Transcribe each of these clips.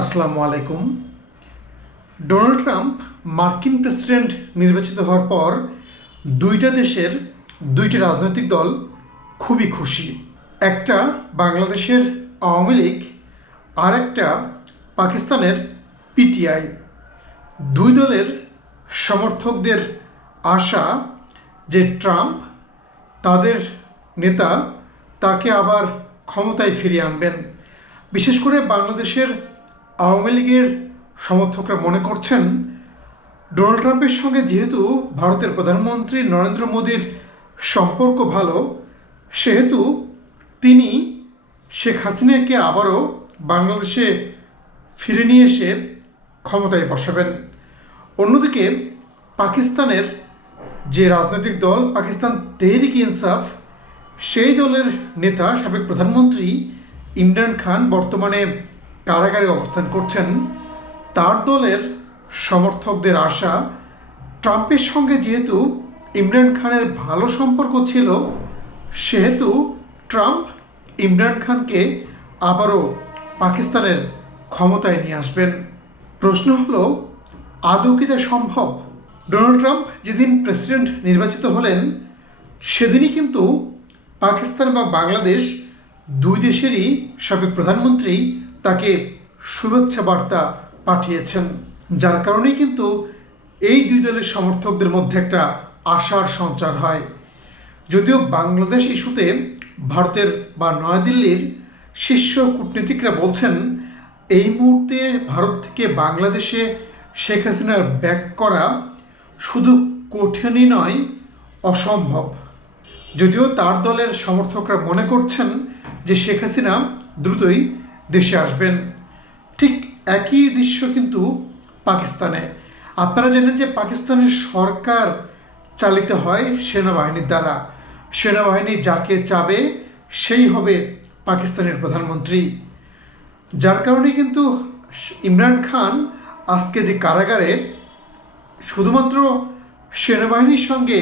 আসসালামু আলাইকুম। Donald Trump মার্কিন প্রেসিডেন্ট নির্বাচিত হওয়ার পর দুইটা দেশের দুইটি রাজনৈতিক দল খুবই খুশি। একটা বাংলাদেশের আওয়ামী লীগ, আর একটা পাকিস্তানের পিটিআই দুই দলের সমর্থকদের আশা যে ট্রাম্প, তাদের নেতা, তাকে আবার ক্ষমতায় ফিরিয়ে আনবেন। বিশেষ করে বাংলাদেশের আওয়ামী লীগের সমর্থকরা মনে করছেন, ডোনাল্ড ট্রাম্পের সঙ্গে যেহেতু ভারতের প্রধানমন্ত্রী নরেন্দ্র মোদীর সম্পর্ক ভালো, সেহেতু তিনি শেখ হাসিনাকে আবারও বাংলাদেশে ফিরে নিয়ে এসে ক্ষমতায় বসাবেন। অন্যদিকে, পাকিস্তানের যে রাজনৈতিক দল, পাকিস্তান তেহরিক ইনসাফ, সেই দলের নেতা, সাবেক প্রধানমন্ত্রী ইমরান খান বর্তমানে কারাগারে অবস্থান করছেন, তার দলের সমর্থকদের আশা, ট্রাম্পের সঙ্গে যেহেতু ইমরান খানের ভালো সম্পর্ক ছিল, সেহেতু ট্রাম্প ইমরান খানকে আবারও পাকিস্তানের ক্ষমতায় নিয়ে আসবেন। প্রশ্ন হলো, আদৌ কি তা সম্ভব? ডোনাল্ড ট্রাম্প যেদিন প্রেসিডেন্ট নির্বাচিত হলেন, সেদিনই কিন্তু পাকিস্তান বা বাংলাদেশ দুই দেশেরই সাবেক প্রধানমন্ত্রী তাকে শুভেচ্ছা বার্তা পাঠিয়েছেন, যার কারণেই কিন্তু এই দুই দলের সমর্থকদের মধ্যে একটা আশার সঞ্চার হয়। যদিও বাংলাদেশ ইস্যুতে ভারতের বা নয়াদিল্লির শীর্ষ কূটনীতিকরা বলছেন, এই মুহূর্তে ভারত থেকে বাংলাদেশে শেখ হাসিনার ব্যাক করা শুধু কঠিনই নয়, অসম্ভব। যদিও তার দলের সমর্থকরা মনে করছেন যে শেখ হাসিনা দ্রুতই দেশে আসবেন, ঠিক একই দৃশ্য কিন্তু পাকিস্তানে। আপনারা জানেন যে পাকিস্তানের সরকার চালিত হয় সেনাবাহিনীর দ্বারা। সেনাবাহিনী যাকে চাবে, সেই হবে পাকিস্তানের প্রধানমন্ত্রী। যার কারণে কিন্তু ইমরান খান আজকে যে কারাগারে, শুধুমাত্র সেনাবাহিনীর সঙ্গে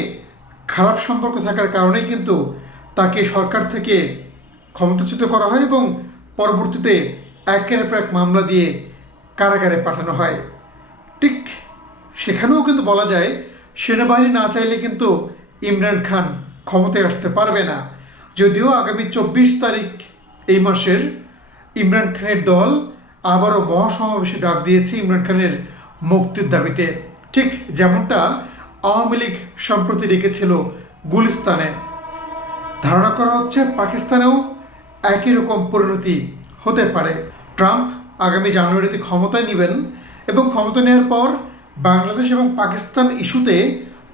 খারাপ সম্পর্ক থাকার কারণেই কিন্তু তাকে সরকার থেকে ক্ষমতাচ্যুত করা হয় এবং পরবর্তীতে একের পর এক মামলা দিয়ে কারাগারে পাঠানো হয়। ঠিক সেখানেও কিন্তু বলা যায়, সেনাবাহিনী না চাইলে কিন্তু ইমরান খান ক্ষমতায় আসতে পারবে না। যদিও আগামী চব্বিশ তারিখ এই মাসের ইমরান খানের দল আবারও মহাসমাবেশে ডাক দিয়েছে ইমরান খানের মুক্তির দাবিতে। ঠিক যেমনটা আওয়ামী লীগ সম্প্রতি রেখেছিল গুলিস্তানে। ধারণা করা হচ্ছে পাকিস্তানেও একই রকম পরিণতি হতে পারে। ট্রাম্প আগামী জানুয়ারিতে ক্ষমতায় নেবেন এবং ক্ষমতা নেওয়ার পর বাংলাদেশ এবং পাকিস্তান ইস্যুতে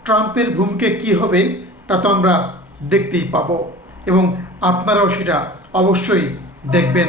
ট্রাম্পের ভূমিকা কী হবে তা তো আমরা দেখতেই পাব এবং আপনারাও সেটা অবশ্যই দেখবেন।